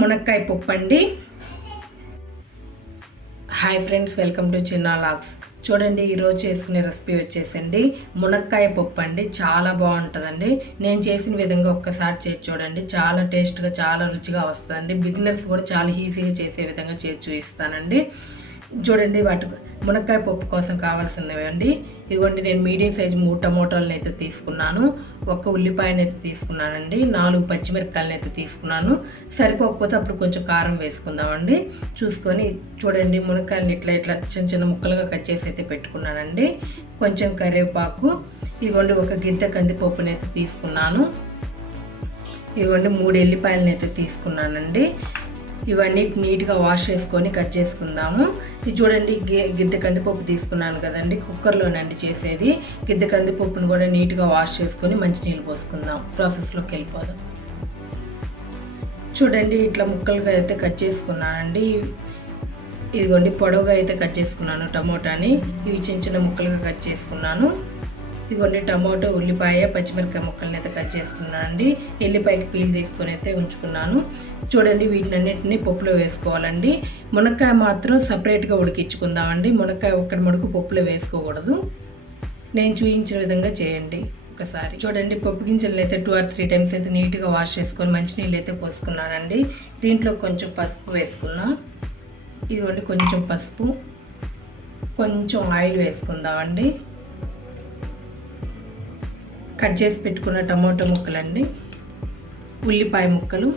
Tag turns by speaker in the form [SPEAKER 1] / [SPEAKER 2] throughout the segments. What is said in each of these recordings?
[SPEAKER 1] మునక్కాయ పప్పు అండి. Hi friends welcome to Chinna logs చూడండి ఈరోజు చేసుకునే రెసిపీ వచ్చేసండి. మునక్కాయ పప్పు అండి చాలా బాగుంటుందండి. నేను చేసిన విధంగా ఒక్కసారి చేసి చూడండి. చాలా టేస్ట్గా చాలా రుచిగా వస్తుందండి. బిగినర్స్ కూడా చాలా ఈజీగా చేసే విధంగా చేసి చూపిస్తానండి. చూడండి వాటి మునక్కాయ పప్పు కోసం కావాల్సినవి అండి. ఇదిగోండి నేను మీడియం సైజ్ మూడు టమోటాలను అయితే తీసుకున్నాను. ఒక ఉల్లిపాయను అయితే తీసుకున్నానండి. నాలుగు పచ్చిమిరపకాయలను అయితే తీసుకున్నాను. సరిపోకపోతే అప్పుడు కొంచెం కారం వేసుకుందామండి. చూసుకొని చూడండి మునక్కాయలను ఇట్లా ఇట్లా చిన్న చిన్న ముక్కలుగా కట్ చేసి అయితే పెట్టుకున్నానండి. కొంచెం కరివేపాకు ఇదిగోండి ఒక గిద్ద కందిపప్పుని అయితే తీసుకున్నాను. ఇదిగోండి మూడు ఎల్లిపాయలను అయితే తీసుకున్నానండి. ఇవన్నీ నీట్గా వాష్ చేసుకొని కట్ చేసుకుందాము. ఇది చూడండి గిద్దె కందిపప్పు తీసుకున్నాను కదండి కుక్కర్లోనండి చేసేది. గిద్దె కందిపప్పును కూడా నీట్గా వాష్ చేసుకొని మంచినీళ్ళు పోసుకుందాం ప్రాసెస్లోకి వెళ్ళిపోదాం. చూడండి ఇట్లా ముక్కలుగా అయితే కట్ చేసుకున్నానండి. ఇదిగోండి పొడవుగా అయితే కట్ చేసుకున్నాను టమోటాని. ఇవి చిన్న చిన్న ముక్కలుగా కట్ చేసుకున్నాను. ఇదిగోండి టమాటో ఉల్లిపాయ పచ్చిమిరపకాయ ముక్కల్ని అయితే కట్ చేసుకున్నాను అండి ఎల్లిపాయకి పీల్ తీసుకొని అయితే ఉంచుకున్నాను. చూడండి వీటినన్నింటినీ పప్పులో వేసుకోవాలండి. మునక్కాయ మాత్రం సపరేట్గా ఉడికించుకుందామండి. మునక్కాయ ఒక్కటి మడుకు పప్పులో వేసుకోకూడదు. నేను చూపించిన విధంగా చేయండి ఒకసారి. చూడండి పప్పు గింజలు అయితే టూ ఆర్ త్రీ టైమ్స్ అయితే నీట్గా వాష్ చేసుకొని మంచినీళ్ళు అయితే పోసుకున్నానండి. దీంట్లో కొంచెం పసుపు వేసుకుందాం ఇదిగోండి కొంచెం పసుపు. కొంచెం ఆయిల్ వేసుకుందామండి. కట్ చేసి పెట్టుకున్న టమాటో ముక్కలండి. ఉల్లిపాయ ముక్కలు.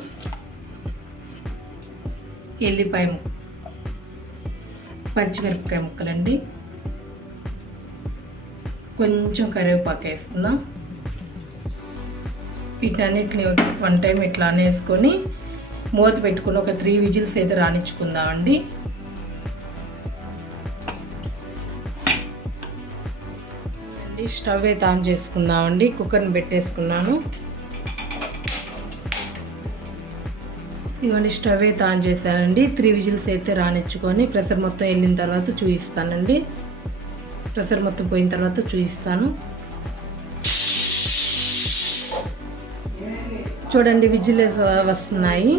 [SPEAKER 1] ఎల్లిపాయ ముక్క పచ్చిమిరపకాయ ముక్కలండి. కొంచెం కరివేపాకు వేసుకుందాం. వీటన్నిటిని వన్ టైం ఇట్లా వేసుకొని మూత పెట్టుకుని ఒక త్రీ విజిల్స్ అయితే రాణించుకుందామండి అండి స్టవ్ అయితే ఆన్ చేసుకుందామండి కుక్కర్ని పెట్టేసుకున్నాను. ఇదిగోండి స్టవ్ అయితే ఆన్ చేశానండి. త్రీ విజిల్స్ అయితే రానిచ్చుకొని ప్రెషర్ మొత్తం వెళ్ళిన తర్వాత చూపిస్తానండి ప్రెషర్ మొత్తం పోయిన తర్వాత చూపిస్తాను చూడండి విజిల్ వస్తున్నాయి.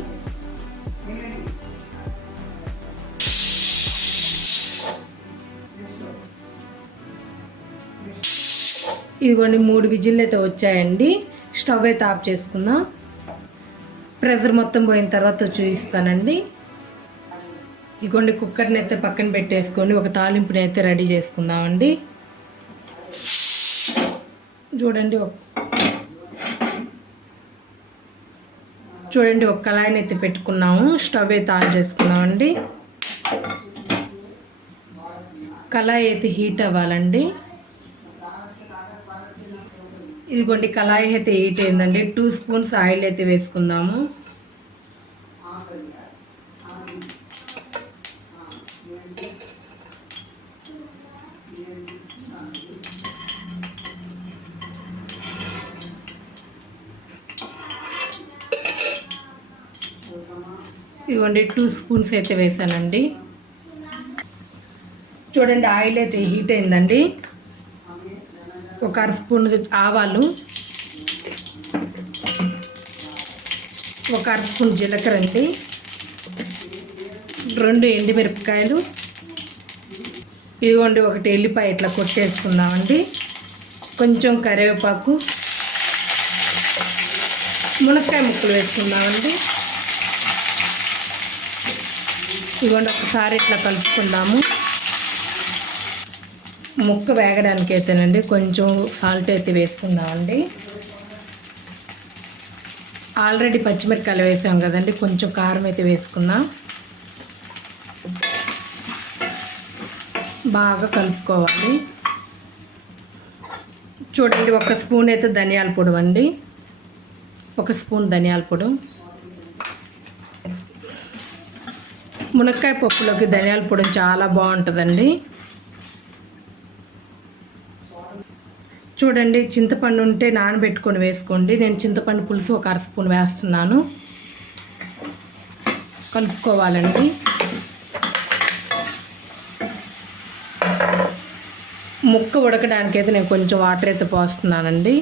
[SPEAKER 1] ఇదిగోండి మూడు విజిల్ అయితే వచ్చాయండి. స్టవ్ అయితే ఆఫ్ చేసుకుందాం. ప్రెషర్ మొత్తం పోయిన తర్వాత చూపిస్తానండి. ఇదిగోండి కుక్కర్ని అయితే పక్కన పెట్టేసుకొని ఒక తాలింపుని అయితే రెడీ చేసుకుందామండి. చూడండి ఒక చూడండి ఒక కళాయిని అయితే పెట్టుకున్నాము. స్టవ్ అయితే ఆన్ చేసుకున్నామండి కళాయి అయితే హీట్ అవ్వాలండి. ఇదిగోండి కళాయి అయితే హీట్ అయిందండి. టూ స్పూన్స్ ఆయిల్ అయితే వేసుకుందాము. ఇదిగోండి టూ స్పూన్స్ అయితే వేసానండి. చూడండి ఆయిల్ అయితే హీట్ అయిందండి. ఒక అర స్పూన్ ఆవాలు ఒక అర స్పూన్ జీలకర్ర అండి రెండు ఎండుమిరపకాయలు ఇదిగోండి ఒకటి ఎల్లిపాయ ఇట్లా కొట్టేసుకుందామండి. కొంచెం కరివేపాకు మునక్కాయ ముక్కలు వేసుకుందామండి. ఇదిగోండి ఒకసారి ఇట్లా కలుపుకుందాము. ముక్క వేగడానికి అయితేనండి కొంచెం సాల్ట్ అయితే వేసుకుందామండి. ఆల్రెడీ పచ్చిమిరపకాయలు వేసాం కదండి కొంచెం కారం అయితే వేసుకుందాం. బాగా కలుపుకోవాలి. చూడండి ఒక స్పూన్ అయితే ధనియాల పొడి అండి. ఒక స్పూన్ ధనియాల పొడి. మునక్కాయ పప్పులోకి ధనియాల పొడి చాలా బాగుంటుందండి. చూడండి చింతపండు ఉంటే నానబెట్టుకొని వేసుకోండి. నేను చింతపండు పులుసు ఒక అర స్పూన్ వేస్తున్నాను. కలుపుకోవాలండి. ముక్క ఉడకడానికి అయితే నేను కొంచెం వాటర్ అయితే పోస్తున్నానండి.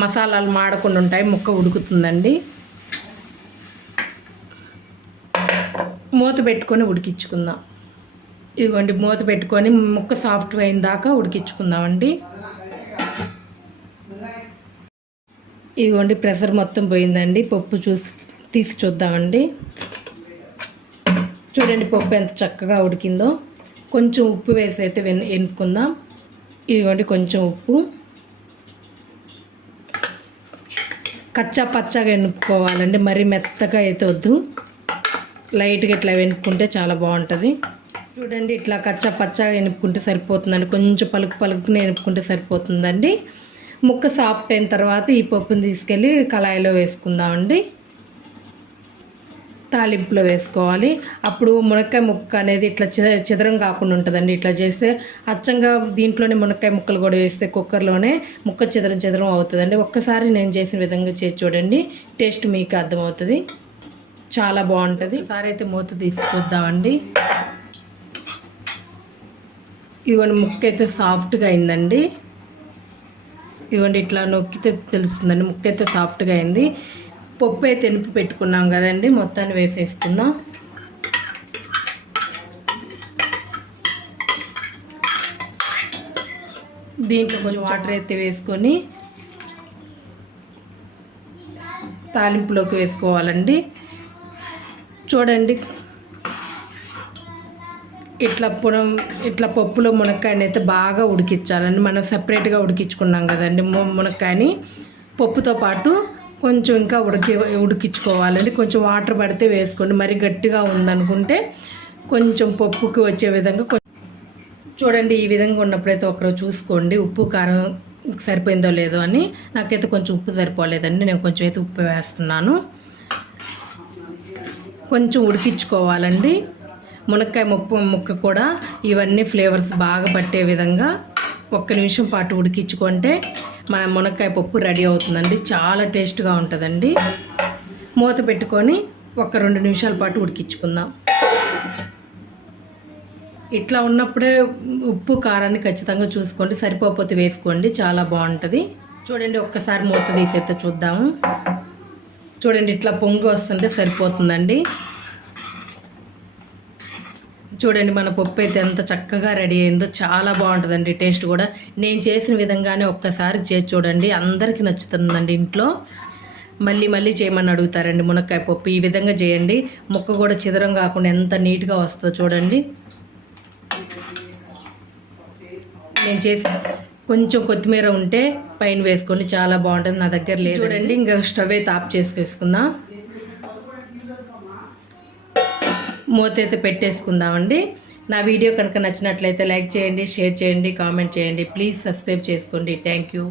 [SPEAKER 1] మసాలాలు మాడకుండా ఉంటాయి ముక్క ఉడుకుతుందండి. మూత పెట్టుకొని ఉడికించుకుందాం. ఇదిగోండి మూత పెట్టుకొని ముక్క సాఫ్ట్గా అయిన దాకా ఉడికించుకుందామండి. ఇదిగోండి ప్రెషర్ మొత్తం పోయిందండి. పప్పు చూసి తీసి చూద్దామండి. చూడండి పప్పు ఎంత చక్కగా ఉడికిందో. కొంచెం ఉప్పు వేసి అయితే వెన్ ఎనుపుకుందాం ఇదిగోండి కొంచెం ఉప్పు. కచ్చా పచ్చగా ఎనుపుకోవాలండి మరీ మెత్తగా అయితే వద్దు. లైట్గా ఇట్లా వెనుక్కుంటే చాలా బాగుంటుంది. చూడండి ఇట్లా కచ్చా పచ్చగా ఎనుపుకుంటే సరిపోతుందండి. కొంచెం పలుకు పలుకుని ఎనుపుకుంటే సరిపోతుందండి. ముక్క సాఫ్ట్ అయిన తర్వాత ఈ పప్పుని తీసుకెళ్ళి కళాయిలో వేసుకుందామండి. తాలింపులో వేసుకోవాలి. అప్పుడు మునక్కాయ ముక్క అనేది ఇట్లా చి- చిదరం కాకుండా ఉంటుందండి. ఇట్లా చేస్తే అచ్చంగా దీంట్లోనే మునక్కాయ ముక్కలు కూడా వేస్తే కుక్కర్లోనే ముక్క చిదరం చిదరం అవుతుందండి. ఒక్కసారి నేను చేసిన విధంగా చేసి చూడండి. టేస్ట్ మీకు అర్థమవుతుంది. చాలా బాగుంటుంది. ఒకసారి అయితే మూత తీసుకొద్దామండి ఇదిగోండి ముక్క అయితే సాఫ్ట్గా అయిందండి. ఇదిగోండి ఇట్లా నొక్కితే తెలుస్తుందండి ముక్క అయితే సాఫ్ట్గా అయింది. పప్పు అయితే ఎనిపి పెట్టుకున్నాం కదండి మొత్తాన్ని వేసేస్తున్నాం దీంట్లో కొంచెం వాటర్ అయితే వేసుకొని తాలింపులోకి వేసుకోవాలండి. చూడండి ఇట్లా పునం ఇట్లా పప్పులో మునక్కాయని అయితే బాగా ఉడికించాలండి. మనం సపరేట్గా ఉడికించుకున్నాం కదండి. మునక్కాయని పప్పుతో పాటు కొంచెం ఇంకా ఉడికి ఉడికించుకోవాలండి. కొంచెం వాటర్ పడితే వేసుకోండి. మరి గట్టిగా ఉందనుకుంటే కొంచెం పప్పుకి వచ్చే విధంగా చూడండి ఈ విధంగా ఉన్నప్పుడైతే ఒకరు చూసుకోండి. ఉప్పు కారం సరిపోయిందో లేదో అని. నాకైతే కొంచెం ఉప్పు సరిపోలేదండి. నేను కొంచెం అయితే ఉప్పు వేస్తున్నాను. కొంచెం ఉడికించుకోవాలండి. మునక్కాయ ముప్పు ముక్క కూడా ఇవన్నీ ఫ్లేవర్స్ బాగా పట్టే విధంగా ఒక్క నిమిషం పాటు ఉడికించుకుంటే మన మునక్కాయ పప్పు రెడీ అవుతుందండి. చాలా టేస్ట్గా ఉంటుందండి. మూత పెట్టుకొని ఒక రెండు నిమిషాల పాటు ఉడికించుకుందాం. ఇట్లా ఉన్నప్పుడే ఉప్పు కారాన్ని ఖచ్చితంగా చూసుకోండి. సరిపోతే వేసుకోండి. చాలా బాగుంటుంది. చూడండి ఒక్కసారి మూత తీసేస్తే చూద్దాము. చూడండి ఇట్లా పొంగు వస్తుంటే సరిపోతుందండి. చూడండి మన పప్పు అయితే ఎంత చక్కగా రెడీ అయిందో చాలా బాగుంటుందండి టేస్ట్ కూడా. నేను చేసిన విధంగానే ఒక్కసారి చేసి చూడండి అందరికీ నచ్చుతుందండి ఇంట్లో. మళ్ళీ మళ్ళీ చేయమని అడుగుతారండి మునక్కాయ పప్పు. ఈ విధంగా చేయండి. ముక్క కూడా చిదరం కాకుండా ఎంత నీట్గా వస్తుందో చూడండి. నేను చేసి కొంచెం కొత్తిమీర ఉంటే పైన వేసుకోండి చాలా బాగుంటుంది. నా దగ్గర లేదు చూడండి ఇంకా స్టవ్ అయితే ఆఫ్ చేసి వేసుకుందాం. అయితే పెట్టేసుకుందామండి. నా వీడియో కనుక నచ్చినట్లయితే లైక్ చేయండి షేర్ చేయండి కామెంట్ చేయండి. ప్లీజ్ సబ్స్క్రైబ్ చేసుకోండి. Thank you.